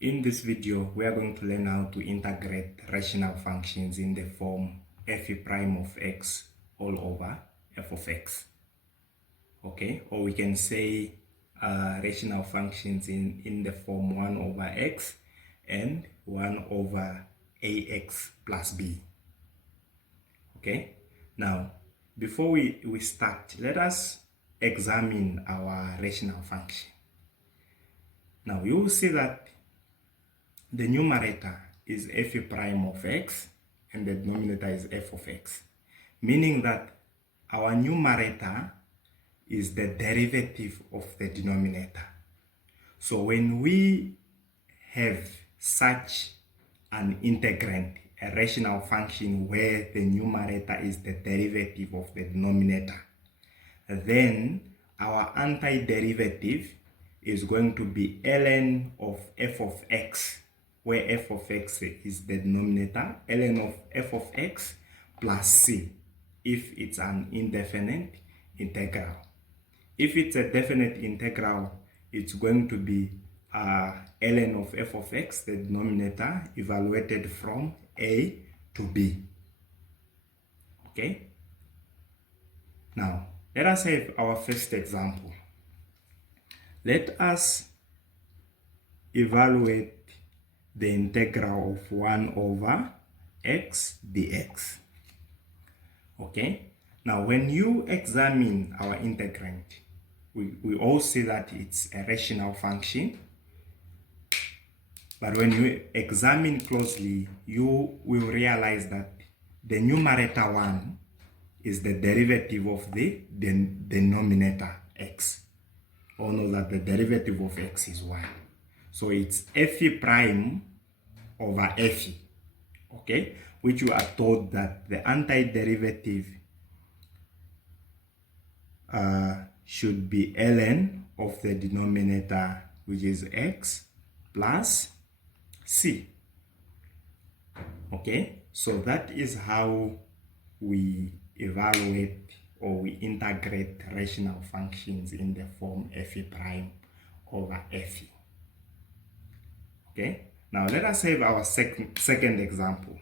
In this video, we are going to learn how to integrate rational functions in the form f prime of x all over f of x. Okay, or we can say rational functions in the form 1 over x and 1 over ax plus b. Okay, now before we start, let us examine our rational function. Now you will see that the numerator is f prime of x and the denominator is f of x, meaning that our numerator is the derivative of the denominator. So when we have such an integrand, a rational function where the numerator is the derivative of the denominator, then our antiderivative is going to be ln of f of x, where f of x is the denominator, ln of f of x plus c, if it's an indefinite integral. If it's a definite integral, it's going to be ln of f of x, the denominator, evaluated from a to b. Okay? Now, let us have our first example. Let us evaluate the integral of 1 over x dx. Okay? Now, when you examine our integrand, we all see that it's a rational function. But when you examine closely, you will realize that the numerator 1 is the derivative of the denominator x. Or know that the derivative of x is 1. So it's f prime over f. Okay? Which you are told that the antiderivative should be ln of the denominator, which is x, plus c. Okay, so that is how we evaluate or we integrate rational functions in the form f prime over f. Okay, now let us have our second example.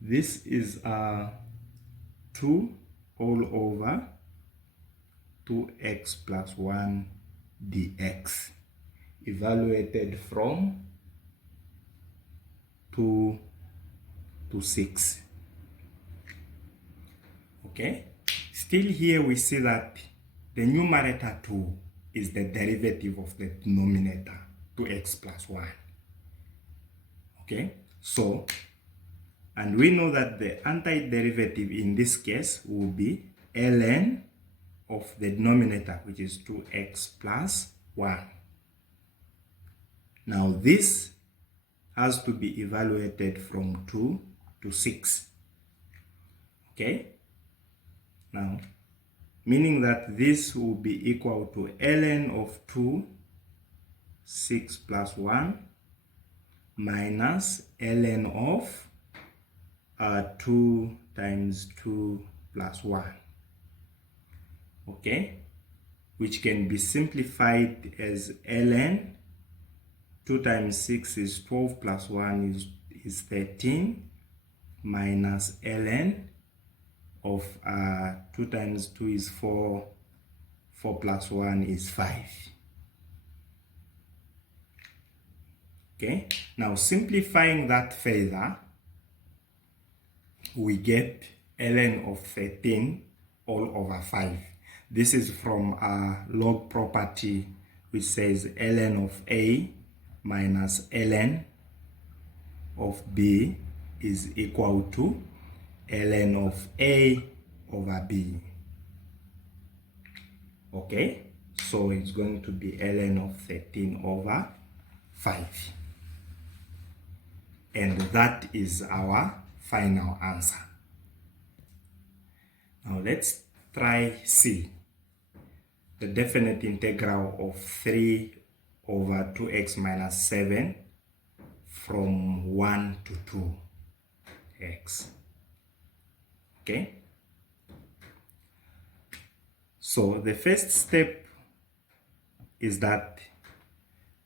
This is 2 all over 2x plus 1 dx, evaluated from 2 to 6. Okay, still here we see that the numerator 2 is the derivative of the denominator, 2x plus 1. Okay, so, and we know that the antiderivative in this case will be ln of the denominator, which is 2x plus 1. Now this has to be evaluated from 2 to 6. Okay? Now, meaning that this will be equal to ln of 2, 6 plus 1, minus ln of 2 times 2 plus 1. Okay? Which can be simplified as ln 2 times 6 is 12 plus 1 is 13, minus ln of 2 times 2 is 4, 4 plus 1 is 5. Okay, now simplifying that further, we get ln of 13 all over 5. This is from a log property which says ln of a minus ln of b is equal to ln of a over b. Okay, so it's going to be ln of 13 over 5. And that is our final answer. Now let's try C. The definite integral of 3 over 2x minus 7 from 1 to 2x. Okay? So the first step is that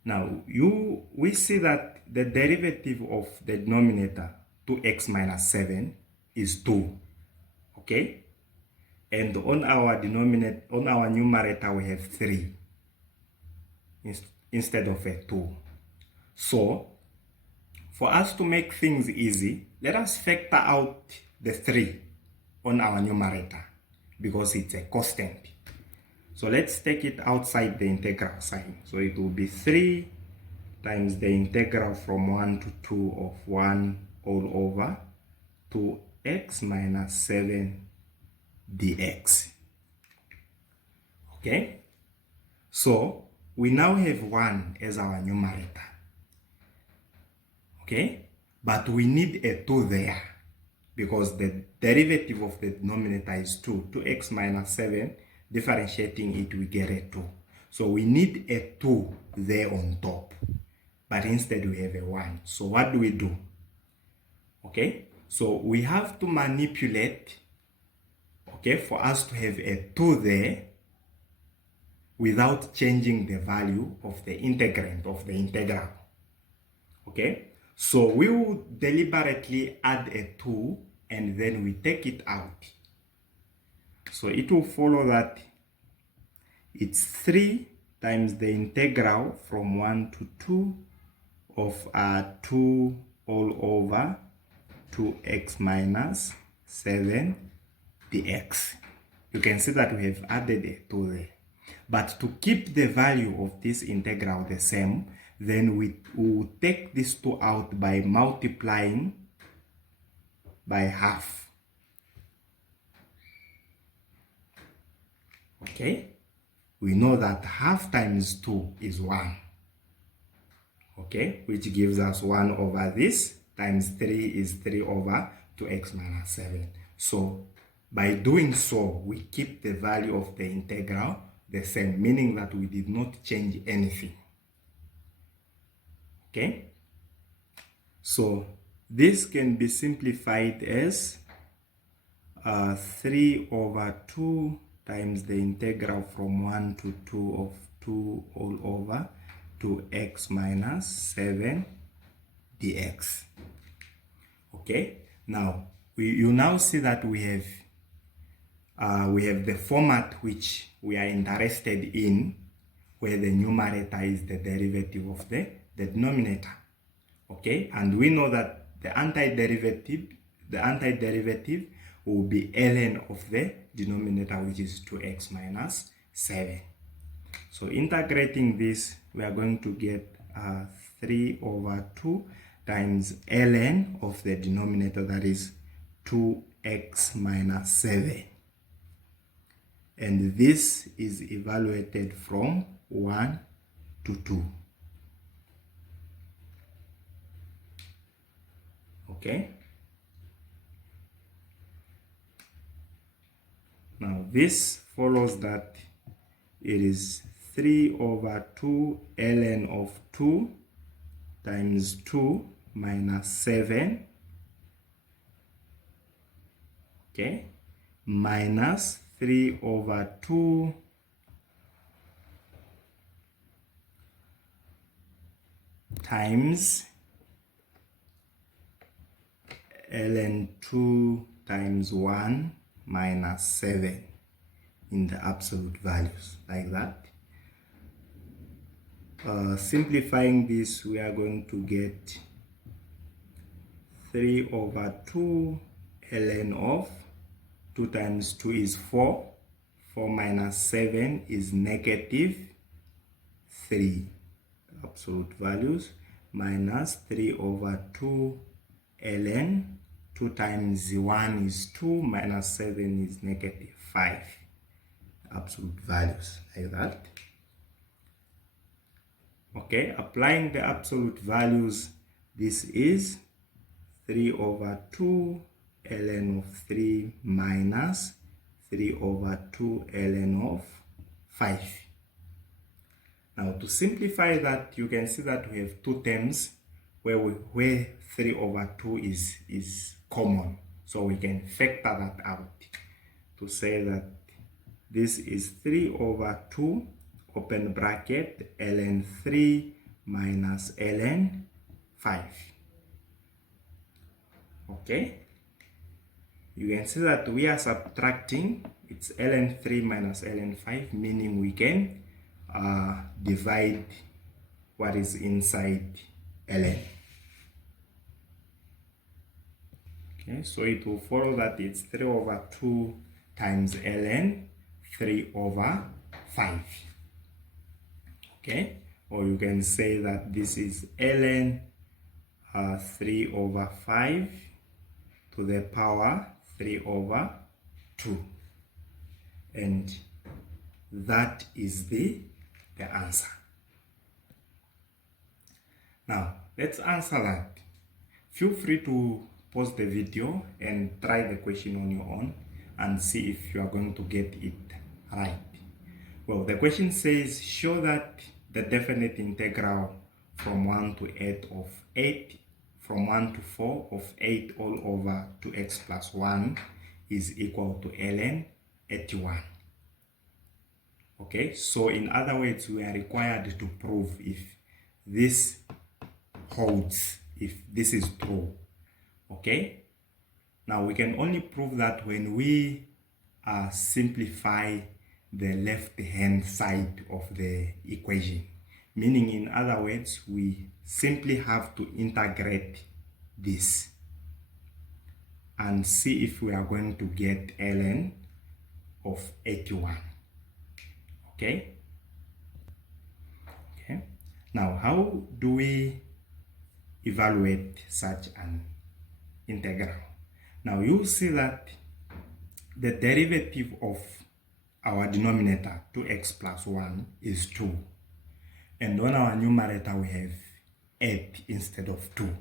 now we see that the derivative of the denominator 2x minus 7 is 2. Okay? And on our numerator we have 3 instead of a 2. So for us to make things easy, let us factor out the 3 on our numerator because it's a constant. So let's take it outside the integral sign. So it will be 3 times the integral from 1 to 2 of 1 all over 2x minus 7 dx. Okay? So we now have 1 as our numerator. Okay? But we need a 2 there because the derivative of the denominator is 2. 2x minus 7, differentiating it, we get a 2. So we need a 2 there on top. But instead we have a 1. So what do we do? Okay? So we have to manipulate, okay, for us to have a 2 there without changing the value of the integrand of the integral. Okay? So we will deliberately add a 2 and then we take it out. So it will follow that it's 3 times the integral from 1 to 2 of 2 all over 2x minus 7 dx. You can see that we have added a 2 there. But to keep the value of this integral the same, then we will take this 2 out by multiplying by half. Okay? We know that half times 2 is 1. Okay? Which gives us 1 over this times 3 is 3 over 2x minus 7. So by doing so, we keep the value of the integral the same, meaning that we did not change anything. Okay? So this can be simplified as 3 over 2 times the integral from 1 to 2 of 2 all over 2x minus 7 dx. Okay? Now, you now see that we have the format which we are interested in, where the numerator is the derivative of the denominator. Okay, and we know that the antiderivative will be ln of the denominator, which is 2x minus 7. So integrating this, we are going to get 3 over 2 times ln of the denominator, that is 2x minus 7. And this is evaluated from 1 to 2. Okay? Now this follows that it is 3 over 2 ln of 2 times 2 minus 7, okay, minus 3 over 2 times ln 2 times 1 minus 7 in the absolute values, like that. Simplifying this, we are going to get 3 over 2 ln of 2 times 2 is 4. 4 minus 7 is negative 3. Absolute values minus 3 over 2 ln 2 times 1 is 2 minus 7 is negative 5. Absolute values, like that. Okay, applying the absolute values, this is 3 over 2 ln of 3 minus 3 over 2 ln of 5. Now to simplify that, you can see that we have two terms where 3 over 2 is common. So we can factor that out to say that this is 3 over 2 open bracket, ln 3 minus ln 5. Okay, you can see that we are subtracting. It's ln 3 minus ln 5, meaning we can divide what is inside ln. Okay, so it will follow that it's 3 over 2 times ln 3 over 5. Okay, or you can say that this is ln 3 over 5 to the power 3 over 2. And that is the answer. Now, let's answer that. Feel free to pause the video and try the question on your own and see if you are going to get it right. Well, the question says, show that the definite integral from 1 to 8 of 8, from 1 to 4 of 8 all over 2x plus 1 is equal to ln 81. Okay, so in other words, we are required to prove if this holds, if this is true. Okay, now we can only prove that when we simplify the left hand side of the equation, meaning in other words, we simply have to integrate this and see if we are going to get ln of 81. Okay, now how do we evaluate such an integral? Now you see that the derivative of our denominator 2x plus 1 is 2, and on our numerator we have 8 instead of 2.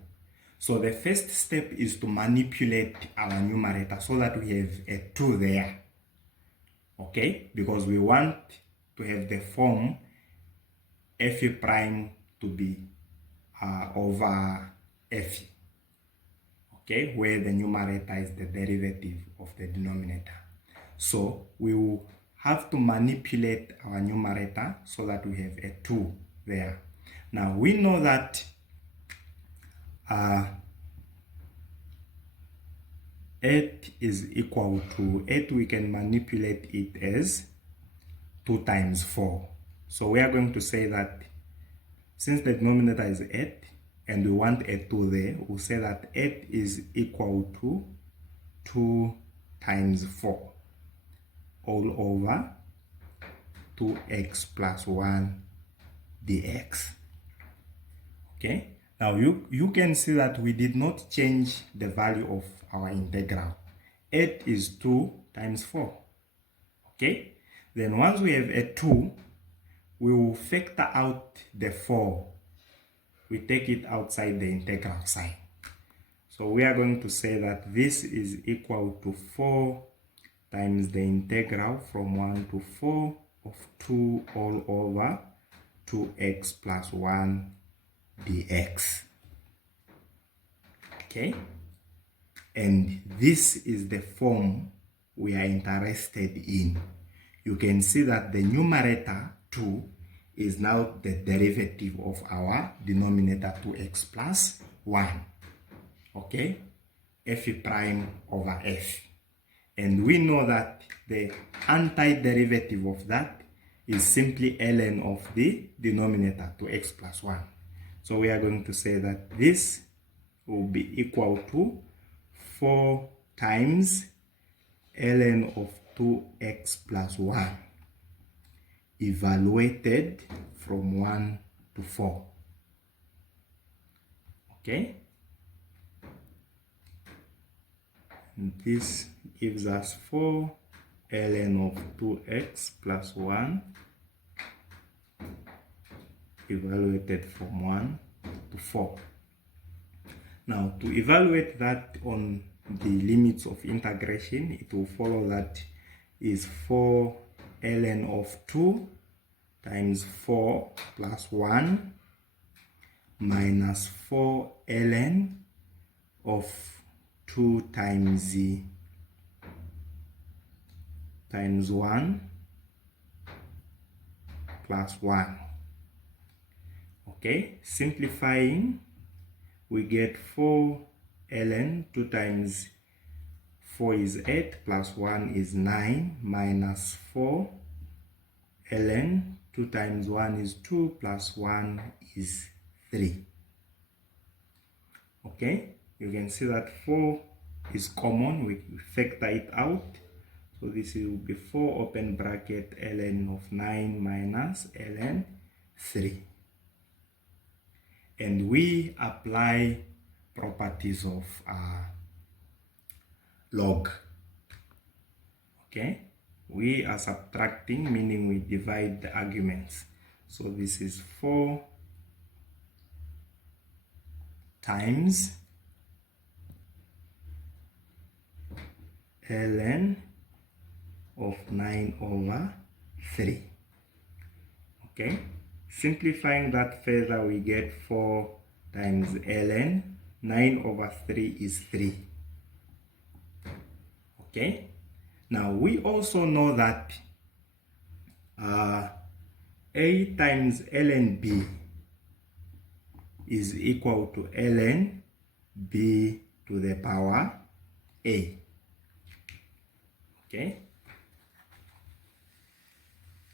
So the first step is to manipulate our numerator so that we have a 2 there. Okay, because we want to have the form f prime to be over f. Okay, where the numerator is the derivative of the denominator. So we will have to manipulate our numerator so that we have a 2 there. Now we know that 8 is equal to 8, we can manipulate it as 2 times 4. So we are going to say that since the denominator is 8 and we want a 2 there, we'll say that 8 is equal to 2 times 4 all over 2x plus 1 dx. Okay, now you can see that we did not change the value of our integral. 8 is 2 times 4. Okay, then once we have a 2, we will factor out the 4. We take it outside the integral sign. So we are going to say that this is equal to 4 times the integral from 1 to 4 of 2 all over 2x plus 1 dx. Okay, and this is the form we are interested in. You can see that the numerator 2 is now the derivative of our denominator 2x plus 1. Okay, f prime over f. And we know that the antiderivative of that is simply ln of the denominator 2x plus 1. So we are going to say that this will be equal to 4 times ln of 2x plus 1 evaluated from 1 to 4. Okay, and this gives us 4 ln of 2x plus 1 evaluated from 1 to 4. Now to evaluate that on the limits of integration, it will follow that is 4 ln of 2 times 4 plus 1 minus 4 ln of 2 times 1 plus 1. Okay, simplifying, we get 4 ln 2 times 4 is 8 plus 1 is 9 minus 4 ln 2 times 1 is 2 plus 1 is 3. Okay, you can see that 4 is common, we factor it out. So this will be 4 open bracket ln of 9 minus ln 3. And we apply properties of log. Okay, we are subtracting, meaning we divide the arguments. So this is 4 times ln of 9 over 3. Okay, simplifying that further, we get 4 times ln 9 over 3 is 3. Okay, now we also know that a times ln b is equal to ln b to the power a. Okay,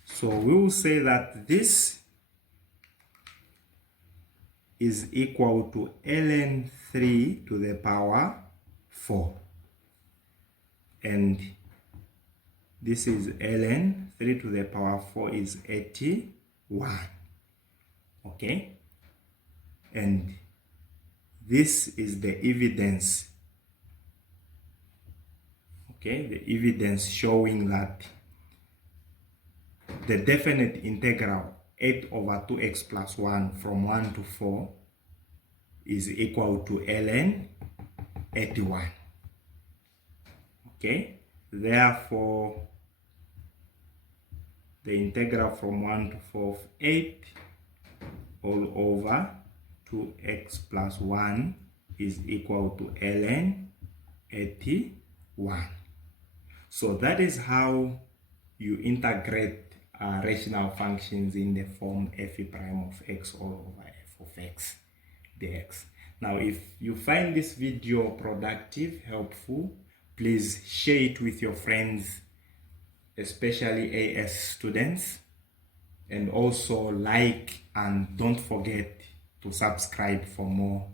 so we will say that this is equal to ln 3 to the power 4, and this is ln 3 to the power 4 is 81. Okay, and this is the evidence. Okay, the evidence showing that the definite integral 8 over 2x plus 1 from 1 to 4 is equal to ln 81. Okay, therefore the integral from 1 to 4 of 8 all over 2x plus 1 is equal to ln 81. So that is how you integrate rational functions in the form f prime of x all over f of x dx. Now, if you find this video productive, helpful, please share it with your friends, especially AS students, and also like, and don't forget to subscribe for more